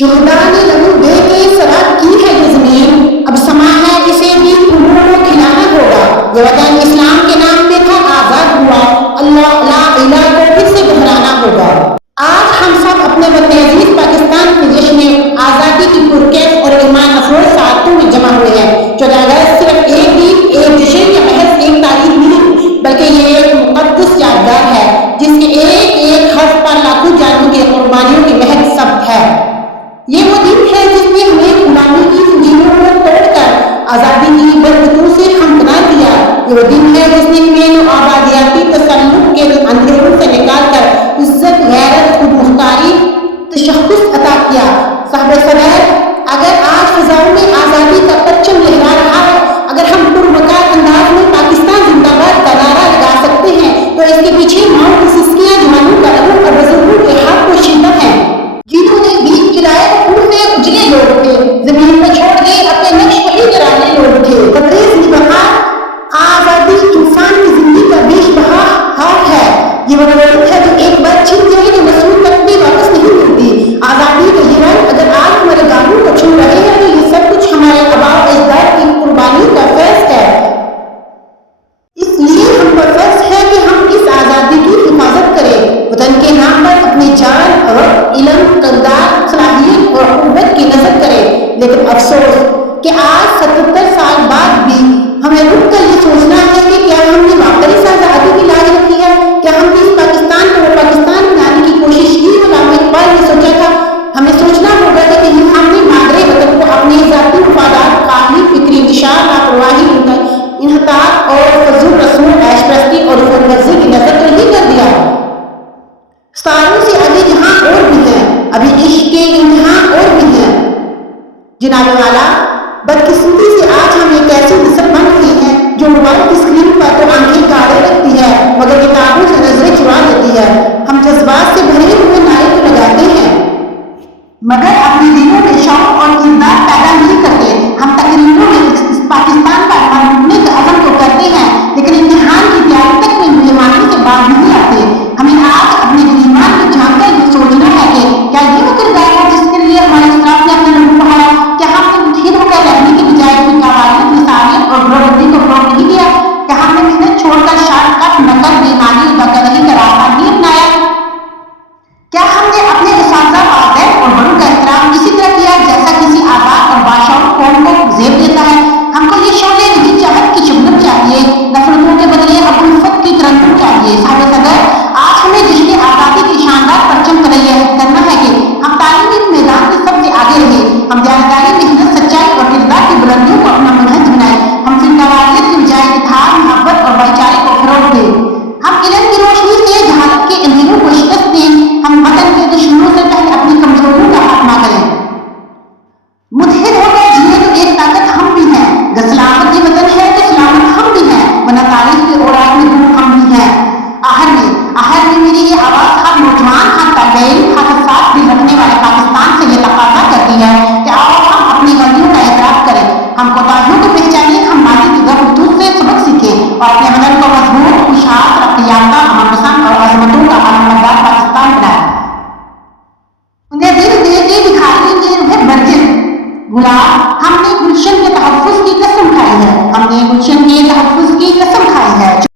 شہداء نے لہو دے کے سراب کی ہے یہ زمین، اب سما ہے اسے بھی پھولوں کو کھلانا ہوگا۔ یہ وطن اسلام کے نام پہ تھا آزاد ہوا، اللہ لا الہ کو پھر سے دہرانا ہوگا۔ آج ہم سب اپنے وطن عزیز پاکستان کے جشن آزادی کی پرکیف اور ایمان افروز ساعتوں میں جمع ہوئے ہیں۔ 14 اگست صرف ایک دن، ایک جشن یا محض ایک تاریخ نہیں، بلکہ یہ ایک مقدس یادگار ہے جس کے ایک ایک حرف پر لاکھوں جانوں کی قربانیوں کی مہک ثبت ہے۔ یہ وہ دن ہے جس نے ہمیں غلامی کی زنجیروں کو توڑ کر آزادی کی برکتوں سے ہمکنار کیا۔ یہ وہ دن ہے جس نے ہمیں آبادیاتی تسلط کے اندھیروں سے نکال کر عزت، غیرت، خود مختاری، تشخص عطا کیا۔ صاحب صدر، اگر آج فضاؤں میں آزادی کا پرچم لہرا رہا ہے، اگر ہم پروقار انداز میں پاکستان زندہ باد کا نعرہ لگا سکتے ہیں، تو اس کے پیچھے ماؤں کی سسکیاں، جوانوں کا لہو اور بزرگوں کے ہاتھ پوشیدہ ہیں، جنہوں نے بیج گرائے خون میں اجڑے لوگ تھے، زمین پر چھوڑ گئے اپنے نقش وہی گرانے لوگ تھے۔ تبریز بہار آزادی انسان کی زندگی کا بیش بہا ہار ہے۔ یہ وہ دولت ہے جو ایک بار چھن جائے تو نسلوں تک بھی واپس نہیں ملتی۔ آزادی کا یہ رنگ اگر آج ہمارے گانوں کو چھو رہے ہیں تو یہ سب کچھ ہمارے آباء و اجداد کی قربانیوں کا فیض ہے۔ اس لیے ہم پر فرض ہے کہ ہم اس آزادی کی حفاظت کریں، وطن کے نام پر اپنی جان اور علم، کردار، صلاحیت اور قوت کی نظر کریں۔ لیکن افسوس کہ آج 77 سال بعد بھی ہمیں رک کر یہ سوچنا ہے کہ کیا ہم نے واقعی اس آزادی کی لاج رکھی ہے؟ کیا ہم نے اس پاکستان کو وہ پاکستان بنانے کی کوشش کی جو علامہ اقبال نے سوچا تھا؟ ہمیں سوچنا ہوگا کہ کہیں ہم نے مادر وطن کو اپنے ذاتی مفادات، قاہری فکری انتشار، لاپرواہی، انحطاط اور فضول رسوم، عیش پرستی اور خود غرضی کی نظر تو نہیں کر دیا۔ ستاروں سے آگے یہاں اور بھی ہیں، ابھی عشق کے امتحان اور بھی ہیں۔ جناب والا، بدقسمتی سے آج ہم ایک ایسی نسل بن رہی ہیں جو موبائل کی اسکرین پر تو آنکھیں گاڑے رکھتی ہے مگر کتابوں سے نظریں چرا لیتی ہے۔ ہم جذبات سے بھرے ہوئے نعرے تو لگاتے ہیں مگر اپنے دلوں میں شوق اور کردار پیدا نہیں کرتے۔ ہم تقریروں میں اس پاکستان کا بننے کا عزم تو کرتے ہیں لیکن امتحان کی تیاری تک میں مہمانوں سے باز نہیں آتے۔ ہمیں آج اپنے ایمان میں جھانک کر یہ سوچنا ہے کہ کیا یہ وہ کردار ہے جس کے لیے ہمارے اسلاف نے اپنا نمو بڑھایا؟ کیا ہم نے مٹھیر ہو کر رہنے کے بجائے اپنی قوالیت، مثالیت اور گروہبندی کو فروغ نہیں دیا؟ کیا ہم نے محنت چھوڑ کر شارٹ کٹ، نقل، بیماری، بکرہی کا راستہ نہیں اپنایا؟ کیا ہم نے اپنے اساتذہ، والدین اور بڑوں کا احترام اسی طرح کیا جیسا کسی آزاد اور بادشاہ قوم کو زیب دیتا ہے؟ ہم کو یہ شعلے نہیں چاہت کی شبنم چاہیے، نفرتوں کے بدلے اب الفت کی ترنم چاہیے۔ صاحب صدر، آج ہمیں جشن آزادی کی شاندار پرچم پر یہ عہد کرنا ہے کہ ہم تعلیمی میدان میں سب سے آگے رہیں، ہم دیانتداری، محنت، سچائی اور کردار کی بلندیوں کو اپنا منہج بنائیں، ہم فرقواریت کی بجائے اتحاد، محبت اور بھائی چارے کو فروغ دیں، ہم علم کی روشنی سے جہالت کے اندھیروں کو شکست دیں، ہم وطن کے دشمنوں سے پہلے اپنی کمزوریوں کا خاتمہ کریں۔ متحد ہو کر جیے تو ایک طاقت ہم بھی ہیں، اگر سلامت یہ وطن ہے تو سلامت ہم بھی ہیں، ورنہ تاریخ کے اوراق میں دور ہم بھی ہیں۔ آخر میں میری یہ آواز ہر نوجوان، ہر طالب علم، ہر حساس دل رکھنے والے پاکستان سے یہ تقاضا کرتی ہے کہ آؤ ہم اپنی غلطیوں کا اعتراف کریں، ہم کوتاہیوں کو پہچانیں، ہم ماضی کی غلطیوں سے سبق سیکھیں اور اپنے وطن کو مضبوط، خوشحال، ترقی یافتہ، امن پسند اور عظمتوں کا علمبردار پاکستان بنائیں۔ انہیں دل دے کے دکھائیں گے روح برجن گلاب، ہم نے گلشن کے تحفظ کی قسم کھائی ہے، ہم نے گلشن کے